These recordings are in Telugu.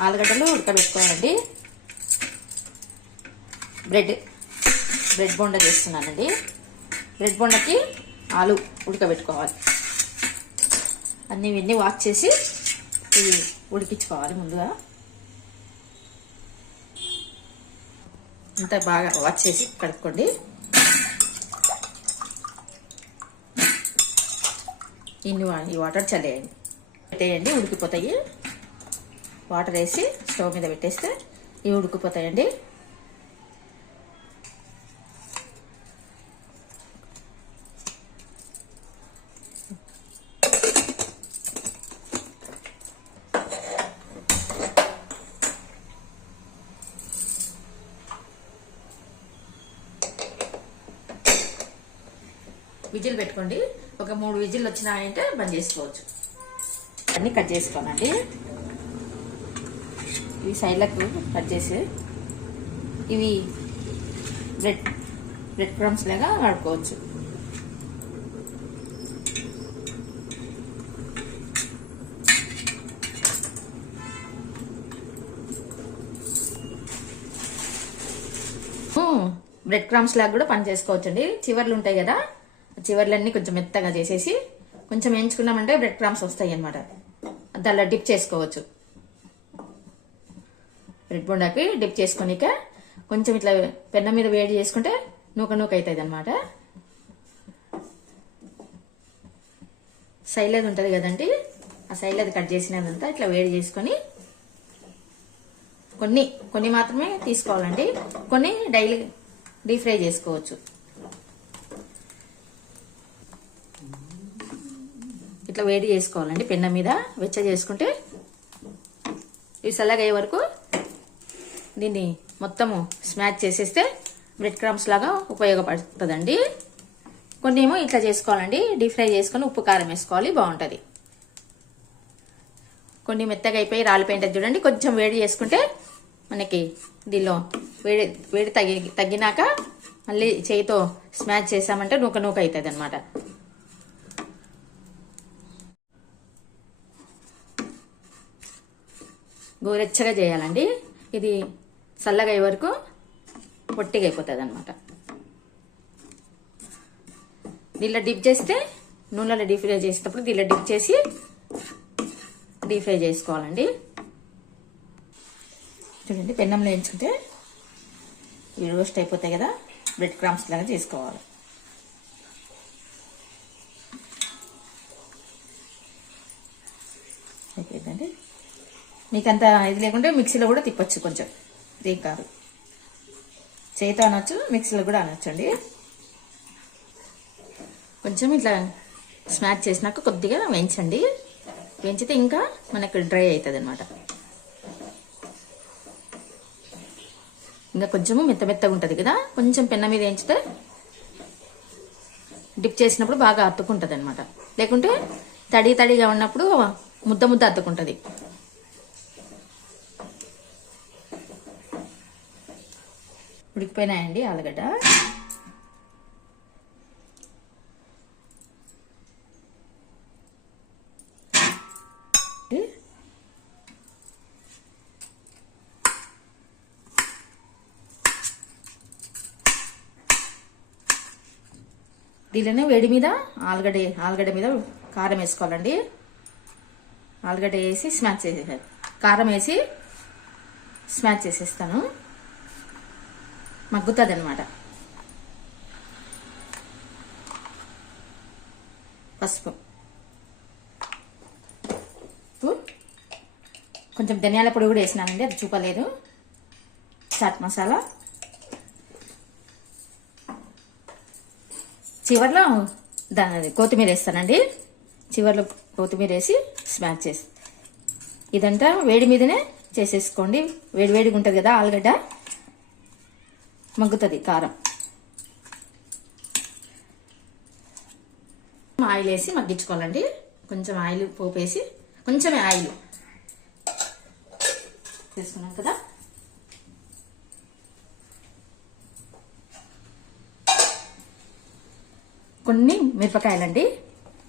ఆలుగడ్డలు ఉడకబెట్టుకోవాలండి. బ్రెడ్ బ్రెడ్ బొండ చేస్తున్నానండి. బ్రెడ్ బొండకి ఆలు ఉడకబెట్టుకోవాలి. అన్నీ ఇవన్నీ వాష్ చేసి ఇవి ఉడికించుకోవాలి ముందుగా. అంతా బాగా వాష్ చేసి కడుక్కోండి. ఇన్ని ఈ వాటర్ చల్లేయండి. పెట్టేయండి ఉడికిపోతాయి. వాటర్ వేసి స్టవ్ మీద పెట్టేస్తే ఇవి ఉడికిపోతాయండి. విజిల్ పెట్టుకోండి. ఒక మూడు విజిల్ వచ్చినాయంటే బంద్ చేసుకోవచ్చు. అన్నీ కట్ చేసుకోనండి. ఇవి సైడ్లకు కట్ చేసి ఇవి బ్రెడ్ బ్రెడ్ క్రమ్స్ లాగా వాడుకోవచ్చు. బ్రెడ్ క్రమ్స్ లాగా కూడా పని చేసుకోవచ్చండి. చివర్లు ఉంటాయి కదా చివర్లన్నీ కొంచెం మెత్తగా చేసేసి కొంచెం ఎంచుకున్నామంటే బ్రెడ్ క్రమ్స్ వస్తాయి అనమాట దానిలో డిప్ చేసుకోవచ్చు. బ్రెడ్ బొండాకి డిప్ చేసుకొనిక కొంచెం ఇట్లా పెన్న మీద వేడి చేసుకుంటే నూక నూక అవుతుంది అనమాట సైలెది ఉంటుంది కదండి. ఆ సైలెది కట్ చేసినదంతా ఇట్లా వేడి చేసుకొని కొన్ని కొన్ని మాత్రమే తీసుకోవాలండి. కొన్ని డైలీ డీప్ ఫ్రై చేసుకోవచ్చు. ఇట్లా వేడి చేసుకోవాలండి పెన్న మీద. వెచ్చ చేసుకుంటే ఇవి చల్లగా అయ్యే వరకు దీన్ని మొత్తము స్మాచ్ చేసేస్తే బ్రెడ్ క్రమ్స్ లాగా ఉపయోగపడుతుందండి. కొన్ని ఏమో ఇట్లా చేసుకోవాలండి. డీప్ ఫ్రై చేసుకొని ఉప్పు కారం వేసుకోవాలి బాగుంటుంది. కొన్ని మెత్తగా అయిపోయి రాలిపోయింటుంది చూడండి. కొంచెం వేడి చేసుకుంటే మనకి దీనిలో వేడి వేడి తగ్గి తగ్గినాక మళ్ళీ చేయితో స్మాచ్ చేసామంటే నూక నూక అవుతుంది అనమాట గోరెచ్చగా చేయాలండి. ఇది చల్లగా అయ్యే వరకు పొట్టిగా అయిపోతుంది అనమాట దీనిలో డిప్ చేస్తే నూనెలో డీప్ ఫ్రై చేసేటప్పుడు దీనిలో డిప్ చేసి డీప్ ఫ్రై చేసుకోవాలండి. చూడండి పెన్నంలో వేయించుకుంటే ఇవి రోస్ట్ అయిపోతాయి కదా బ్రెడ్ క్రామ్స్ లాగా చేసుకోవాలి. అయిపోయిందండి. మీకు అంత ఇది లేకుంటే మిక్సీలో కూడా తిప్పచ్చు కొంచెం. ఇదేం కాదు. చేత అనొచ్చు మిక్సీలో కూడా అనొచ్చు అండి కొంచెం ఇట్లా స్మాచ్ చేసినాక కొద్దిగా వేయించండి. వేయించితే ఇంకా మనకు డ్రై అవుతుంది అనమాట ఇంకా కొంచెము మెత్త మెత్తగా ఉంటుంది కదా కొంచెం పెన్న మీద వేయించితే డిప్ చేసినప్పుడు బాగా అత్తుకుంటుంది అనమాట లేకుంటే తడి తడిగా ఉన్నప్పుడు ముద్ద ముద్ద అత్తుకుంటుంది ఉడికిపోయినాయండి ఆలుగడ్డ. దీనిలోనే వేడి మీద ఆలుగడ్డ ఆలుగడ్డ మీద కారం వేసుకోవాలండి. ఆలుగడ్డ వేసి స్మాచ్ చేసేసారు కారం వేసి స్మాచ్ చేసేస్తాను. మగ్గుతుంది అనమాట పసుపు కొంచెం ధనియాల పొడి కూడా వేసినానండి అది చూపలేదు. చాట్ మసాలా. చివర్లో దాని కొత్తిమీర వేస్తానండి. చివర్లో కొత్తిమీర వేసి స్మాచ్ చేసి ఇదంతా వేడి మీదనే చేసేసుకోండి. వేడి వేడిగా ఉంటుంది కదా ఆలుగడ్డ. మగ్గుతుంది కారం. ఆయిల్ వేసి మగ్గించుకోవాలండి. కొంచెం ఆయిల్ పోపు వేసి కొంచెమే ఆయిల్. తీసుకున్నాం కదా. కొన్ని మిరపకాయలండి.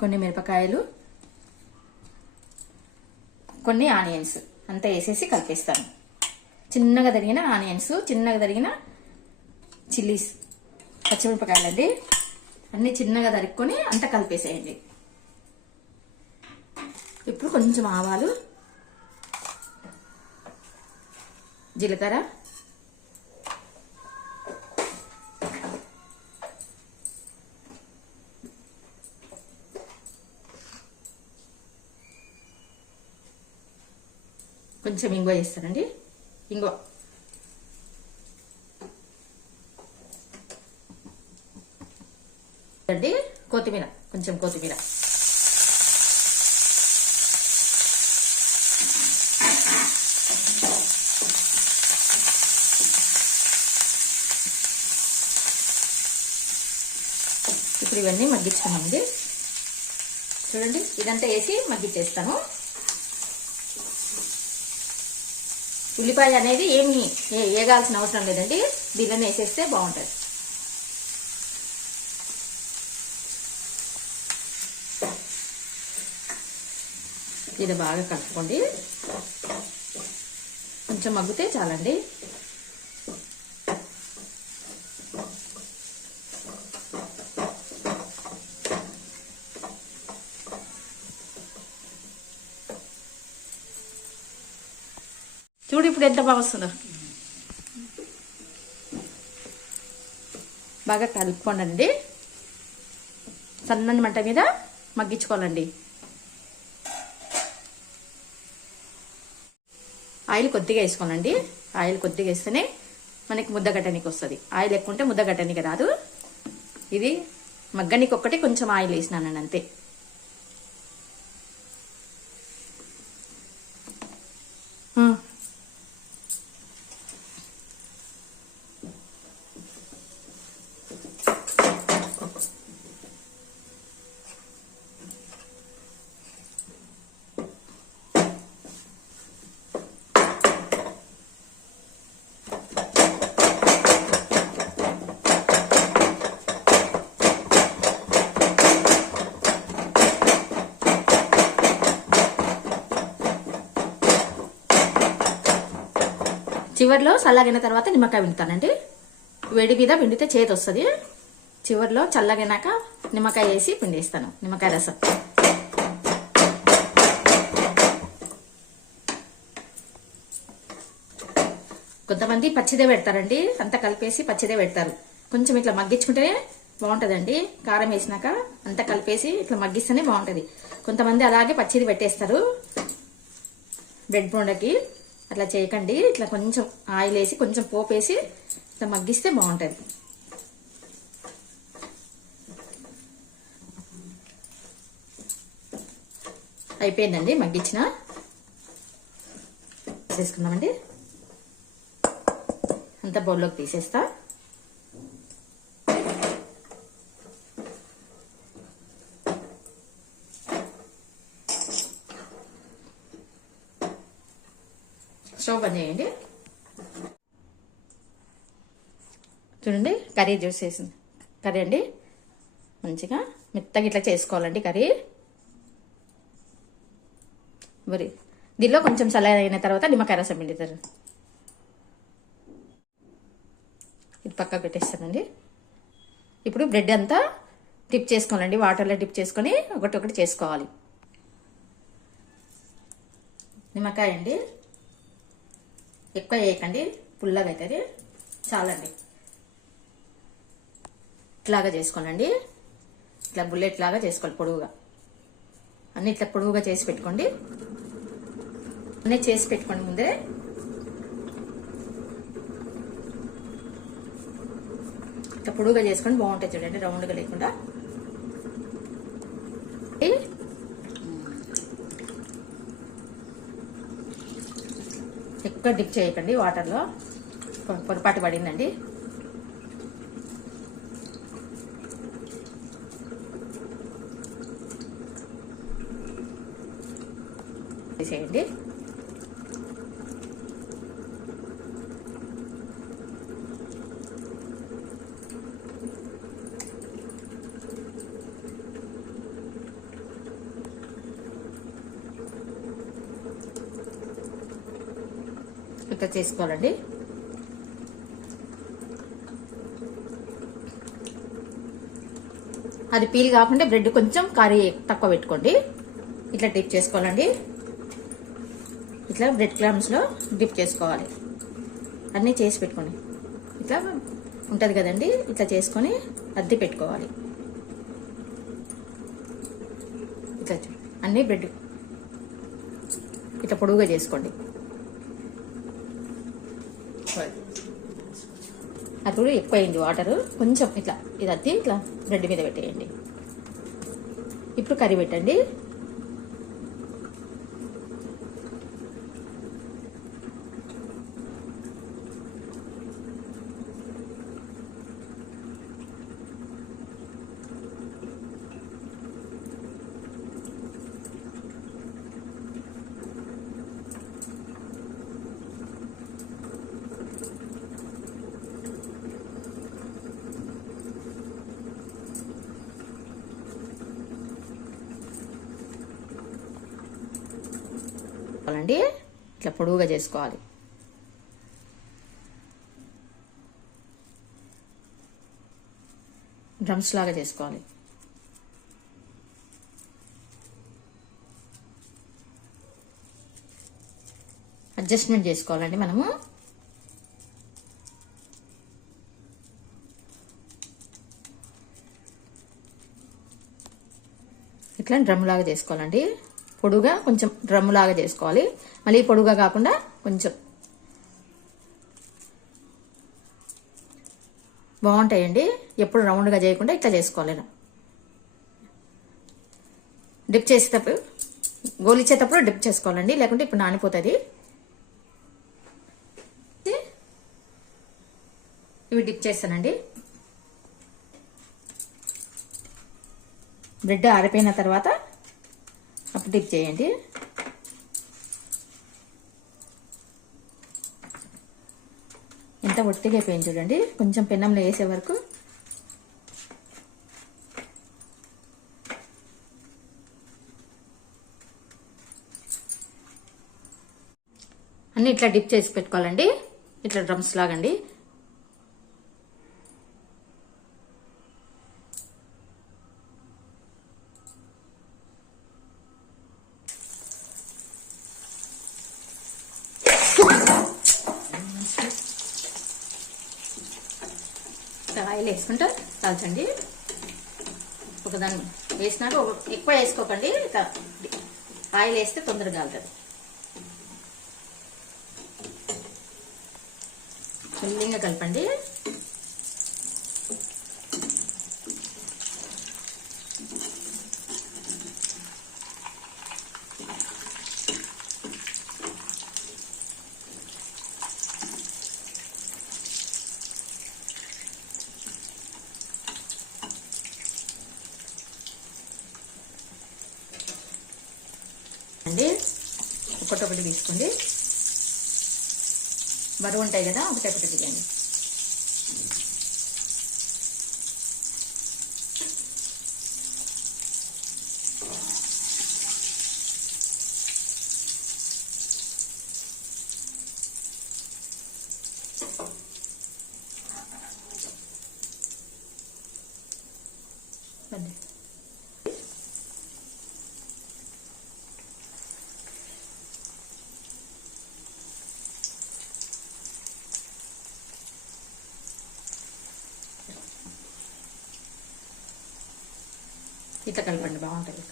కొన్ని మిరపకాయలు. కొన్ని ఆనియన్స్. అంతా వేసేసి కలిపేస్తాను. చిన్నగా తరిగిన ఆనియన్స్ చిన్నగా తరిగిన చిల్లీస్ పచ్చిమిరపకాయలండి. అన్నీ చిన్నగా తరుక్కొని అంతా కలిపేసేయండి. ఇప్పుడు కొంచెం ఆవాలు జీలకర్ర కొంచెం ఇంగువ వేస్తానండి ఇంగువ. అండి? కొత్తిమీర. కొంచెం కొత్తిమీర. ఇప్పుడు ఇవన్నీ మగ్గించుకున్నామండి. చూడండి ఇదంతా వేసి మగ్గించేస్తాను. ఉల్లిపాయ అనేది ఏమి ఏ- వేగాల్సిన అవసరం లేదండి. దీనిలోనే వేసేస్తే బాగుంటుంది. ఇది బాగా కలుపుకోండి. కొంచెం మగ్గితే చాలండి. చూడు ఇప్పుడు ఎంత బాగా వస్తుందో. బాగా కలుపుకోండి సన్నని మంట మీద మగ్గించుకోవాలండి. ఆయిల్ కొద్దిగా వేసుకోనండి ఆయిల్ కొద్దిగా వేస్తేనే మనకి ముద్ద గట్టనికి వస్తుంది. ఆయిల్ ఎక్కువ ఉంటే ముద్ద గట్టనికి రాదు. ఇది మగ్గనికి ఒక్కటి కొంచెం ఆయిల్ వేసినానండి అంతే ఆ. చివర్లో చల్లగిన తర్వాత నిమ్మకాయ పిండుతానండి వేడి మీద పిండితే చేతి వస్తుంది. చివర్లో చల్లగినాక నిమ్మకాయ వేసి పిండేస్తాను. నిమ్మకాయ రసం. కొంతమంది పచ్చిదే పెడతారండి. అంతా కలిపేసి పచ్చిదే పెడతారు. కొంచెం ఇట్లా మగ్గించుకుంటేనే బాగుంటుందండి. కారం వేసినాక అంతా కలిపేసి ఇట్లా మగ్గిస్తేనే బాగుంటుంది. కొంతమంది అలాగే పచ్చిది పెట్టేస్తారు. బ్రెడ్ బోండకి. అట్లా చేయకండి. ఇట్లా కొంచెం ఆయిల్ వేసి కొంచెం పోపు వేసి ఇట్లా మగ్గిస్తే బాగుంటుంది. అయిపోయిందండి మగ్గించిన తీసుకుందామండి అంతా బౌల్లోకి తీసేస్తా స్టవ్ బంద్ చేయండి చూడండి కర్రీ జ్యూస్ వేసింది. కర్రీ అండి? మంచిగా మెత్తగా ఇట్లా చేసుకోవాలండి కర్రీ. మరి దీనిలో కొంచెం చల్లగా అయిన తర్వాత నిమ్మకాయ రసం పిండుతారు. ఇది పక్కకు పెట్టేస్తానండి. ఇప్పుడు బ్రెడ్ అంతా డిప్ చేసుకోవాలండి. వాటర్లో డిప్ చేసుకొని ఒకటి ఒకటి చేసుకోవాలి. నిమ్మకాయ అండి. ఎక్కువ వేయకండి. పుల్లగా అవుతుంది. చాలండి. ఇట్లాగా చేసుకోనండి. ఇట్లా బుల్లెట్ లాగా చేసుకోవాలి పొడవుగా. అన్ని ఇట్లా పొడవుగా చేసి పెట్టుకోండి. అన్నీ చేసి పెట్టుకోండి ముందే ఇట్లా పొడుగుగా చేసుకొని బాగుంటాయి చూడండి రౌండ్గా లేకుండా. ఎక్కువ డిప్ చేయకండి వాటర్లో. పొరపాటు పడిందండి. చేయండి ఇట్లా చేసుకోవాలండి. అది పీల్ కాకుండా బ్రెడ్ కొంచెం కర్రీ తక్కువ పెట్టుకోండి. ఇట్లా టిప్ చేసుకోవాలండి. ఇట్లా బ్రెడ్ క్లామ్స్లో డిప్ చేసుకోవాలి. అన్నీ చేసి పెట్టుకోండి ఇట్లా ఉంటుంది కదండి? ఇట్లా చేసుకొని అద్దె పెట్టుకోవాలి. ఇట్లా అన్నీ బ్రెడ్ ఇట్లా పొడుగుగా చేసుకోండి. అది కూడా ఎక్కువ అయింది వాటర్. కొంచెం ఇట్లా ఇది అద్దె ఇట్లా బ్రెడ్ మీద పెట్టేయండి. ఇప్పుడు కర్రీ పెట్టండి. చేసుకోవాలండి. ఇట్లా పొడవుగా చేసుకోవాలి. డ్రమ్స్ లాగా చేసుకోవాలి. అడ్జస్ట్మెంట్ చేసుకోవాలండి మనము. ఇట్లా డ్రమ్ లాగా చేసుకోవాలండి. పొడుగా కొంచెం డ్రమ్ లాగా చేసుకోవాలి. మళ్ళీ పొడుగా కాకుండా కొంచెం బాగుంటాయండి. ఎప్పుడు రౌండ్గా చేయకుండా ఇట్లా చేసుకోవాలి డిప్ చేసేటప్పుడు గోలిచ్చేటప్పుడు డిప్ చేసుకోవాలండి. లేకుంటే ఇప్పుడు నానిపోతుంది. ఇవి డిప్ చేస్తానండి. బ్రెడ్ ఆరిపోయిన తర్వాత అప్పుడు డిప్ చేయండి. ఎంత ఒట్టిగా అయిపోయింది చూడండి. కొంచెం పెన్నంలో వేసే వరకు అన్నీ ఇట్లా డిప్ చేసి పెట్టుకోవాలండి. ఇట్లా డ్రమ్స్ లాగండి. ఇట్లా ఆయిల్ వేసుకుంటా కాల్చండి. ఒకదాన్ని వేసినాక ఒక- ఎక్కువ వేసుకోకండి. ఆయిల్ వేస్తే తొందరగా కాలుతుంది. మెల్లిగా కలపండి. అండి ఒకటొకటి తీసుకోండి. బరువు ఉంటాయి కదా ఒకటొకటి తీయండి. ఇట్లా కలపండి బాగుంటుంది.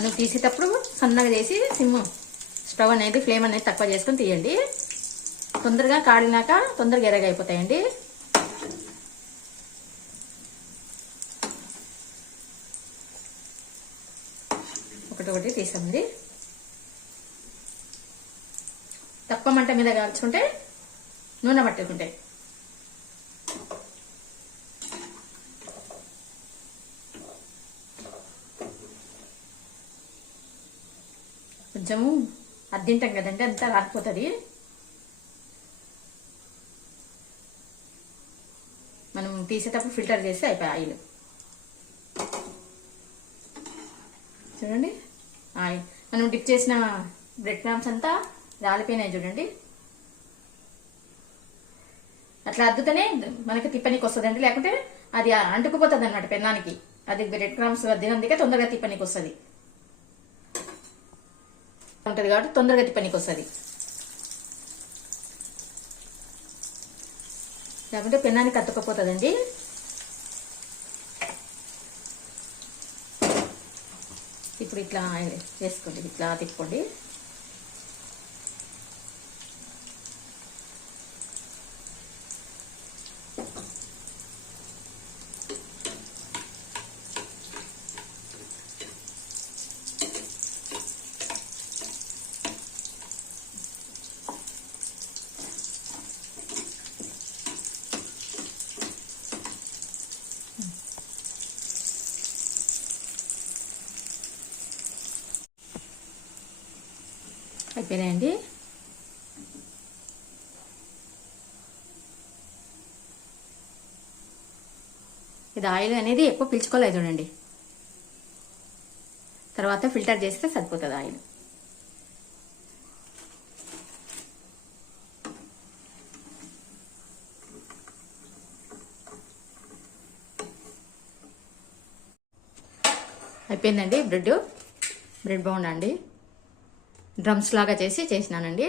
మనం తీసేటప్పుడు సన్నగా చేసి సిమ్ స్టవ్ అనేది ఫ్లేమ్ అనేది తక్కువ చేసుకొని తీయండి. తొందరగా కాడినాక తొందరగా ఎరగైపోతాయండి. అయిపోతాయండి ఒకటి ఒకటి తీసామండి తక్కువ మంట మీద కాల్చుకుంటే నూనె పట్టుకుంటాయి కొంచెము అద్దింటాం కదండి అంతా రాకపోతుంది. మనం తీసేటప్పుడు ఫిల్టర్ చేస్తే అయిపోయి ఆయిల్. చూడండి ఆయిల్ మనం డిప్ చేసిన బ్రెడ్ క్రామ్స్ అంతా రాలిపోయినాయి చూడండి. అట్లా అద్దుతనే మనకి తిప్పనీకి వస్తుందండి లేకుంటే అది అంటుకుపోతుంది అనమాట పెన్నానికి. అది బ్రెడ్ క్రామ్స్ అద్దినందుకే తొందరగా తిప్పనీకి వస్తుంది. ఉంటుంది కాబట్టి తొందరగా పనికి వస్తుంది లేకుంటే పెన్నానికి అతుక్కపోతుందండి ఇప్పుడు ఇట్లా వేసుకోండి ఇట్లా తిప్పుకోండి. అయిపోయినాయండి. ఇది ఆయిల్ అనేది ఎక్కువ పిలుచుకోలేదు చూడండి. తర్వాత ఫిల్టర్ చేస్తే సరిపోతుంది ఆయిల్. అయిపోయిందండి బ్రెడ్. బ్రెడ్ బాగుండండి డ్రమ్స్ లాగా చేసి చేసినానండి.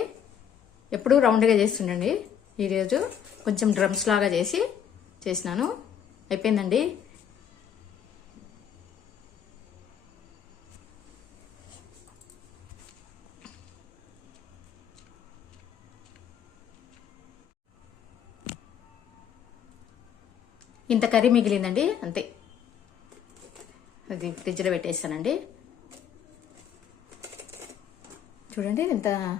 ఎప్పుడు రౌండ్గా చేస్తుండండి. ఈరోజు కొంచెం డ్రమ్స్ లాగా చేసి చేసినాను. అయిపోయిందండి. ఇంత కర్రీ మిగిలిందండి అంతే. అది ఫ్రిడ్జ్లో పెట్టేస్తానండి. చూడండి ఎంత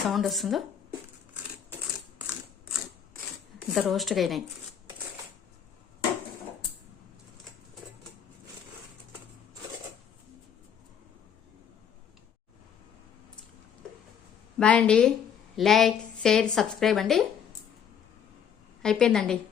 సౌండ్ వస్తుందో. ఎంత రోస్ట్గా అయినాయి. బాయ్ అండి. లైక్ షేర్ సబ్స్క్రైబ్ అండి. అయిపోయిందండి.